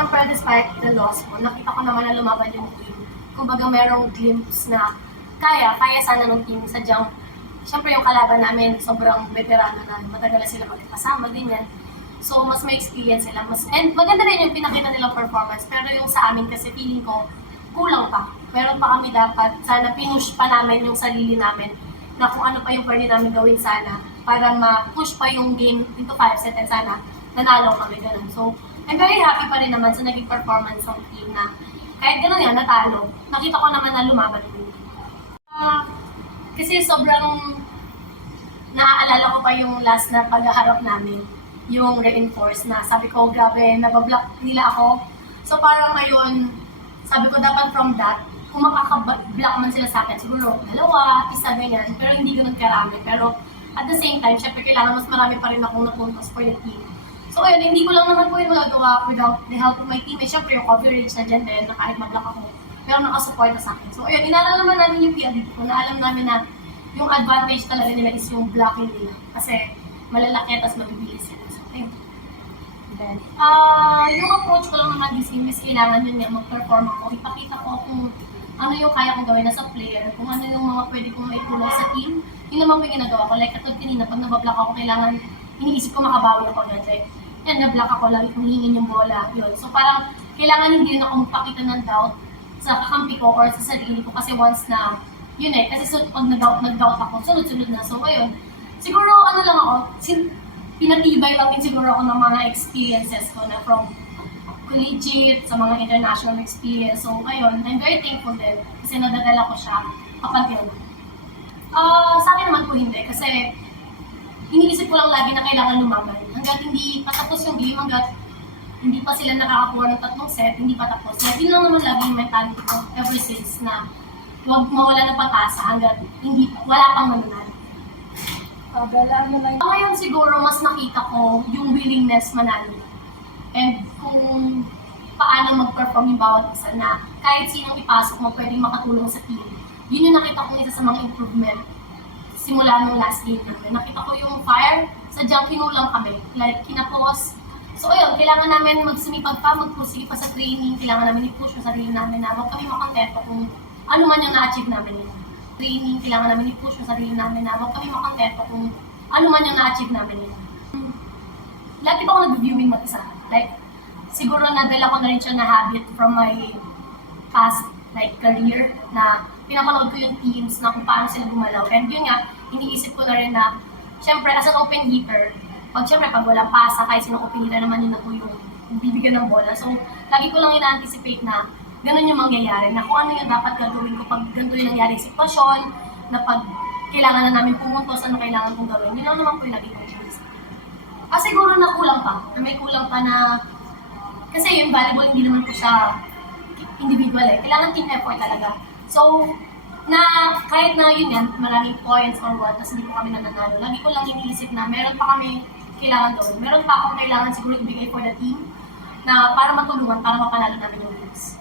syempre despite the loss po, nakita ko naman na lumaban yung team. Kumbaga merong glimpse na kaya sana ng team. Sadyang, syempre yung kalaban namin, sobrang veterano na, matagal na sila magkakasama, ganyan. So, mas may experience sila. And maganda rin yung pinakita nilang performance. Pero yung sa amin kasi feeling ko, kulang pa. Meron pa kami dapat, sana pinush pa namin yung sarili namin na kung ano pa yung pwede namin gawin sana para ma-push pa yung game into 5 sets and sana nanalo kami ganun. So, I'm very happy pa rin naman sa naging performance ng team na kahit ganun yan, natalo. Nakita ko naman na lumaban yung team. Kasi sobrang naaalala ko pa yung last na paghaharap namin, yung reinforce na sabi ko, grabe, nabablock nila ako. So parang ngayon, sabi ko dapat from that, kung makaka-block man sila sa akin, siguro dalawa, isa, ganyan, pero hindi ganun karami. Pero at the same time, syempre kailangan mas marami pa rin akong napuntos for the team. So ayun, hindi ko lang naman po yung magagawa without the help of my team. Syempre yung coverage na dyan din, na kahit mag-block ako, meron nakasupport sa akin. So ayun, inaral naman namin yung PLDT ko, na alam namin na yung advantage talaga nila is yung blocking nila. Kasi malalaki at mabibilis sila. So ayun. Yung approach ko lang naman this game is kailangan yun nga mag-perform ako. Ipakita ko kung ano yung kaya kong gawin as a player, kung ano yung mga pwede kong maitulong sa team. Yun naman po yung ginagawa ko. Like katulad kanina, pag nabablock ako, kailangan iniisip ko makabawi ako agad. Like, yan, nablock ako, lagi kong hihingin yung bola. Yun. So parang kailangan hindi rin ako magpakita ng doubt sa kakampi ko or sa sarili ko kasi once na, yun kasi so, pag nag-doubt ako, sunod-sunod na. So ayun, siguro ano lang ako, pinatibay lang din siguro ako ng mga experiences ko na from collegiate sa mga international experience. So ayun, I'm very thankful din kasi nadadala ko siya kapag yun. Sa akin naman po hindi kasi iniisip ko lang lagi na kailangan lumaban. Hanggat hindi patapos yung game, hanggat hindi pa sila nakakakuha ng 3 set, hindi pa tapos. Like, yun lang naman lagi yung mentality ko ever since na huwag mawala ng pag-asa hanggat wala pang mananalo. Ngayon siguro mas nakita ko yung willingness manalo. And kung paano mag-perform yung bawat isa na kahit sinong ipasok mo pwedeng makatulong sa team. Yun yung nakita ko isa sa mga improvement simula nung last game namin. Nakita ko yung fire, sadyang kinulang kami. Like, kinapos. So ayun, kailangan namin magsumipag pa, magpursige pa sa training. Kailangan namin i-push yung sarili namin na huwag kami makantento kung ano man yung na-achieve namin yun. Training, kailangan namin i-push yung sarili namin na huwag kami makantento kung ano man yung na-achieve namin yun. Lagi pa ako nag-viewing mag-isa. Like, siguro nadala ko na rin siya na habit from my past career na pinapanood ko yung teams na kung paano sila gumalaw. And yun nga, iniisip ko na rin na, syempre, as an open hitter, pag walang pasa, kahit sinong open hitter naman yun na po yung bibigyan ng bola. So, lagi ko lang ina-anticipate na ganun yung mangyayari, na kung ano yung dapat gagawin ko pag ganito yung nangyari sitwasyon, na pag kailangan na namin pumuntos, ano kailangan kong gawin. Yun lang naman po yung lagi kong choice. Siguro na kulang pa, na may kulang pa na, kasi yung volleyball hindi naman po siya individual kailangan team effort talaga. So, na kahit na yun yan, maraming points or what, tapos hindi po kami nananalo, lagi ko lang iniisip na meron pa kami kailangan gawin. Meron pa akong kailangan siguro ibigay for the team na para matulungan, para mapanalo namin yung games.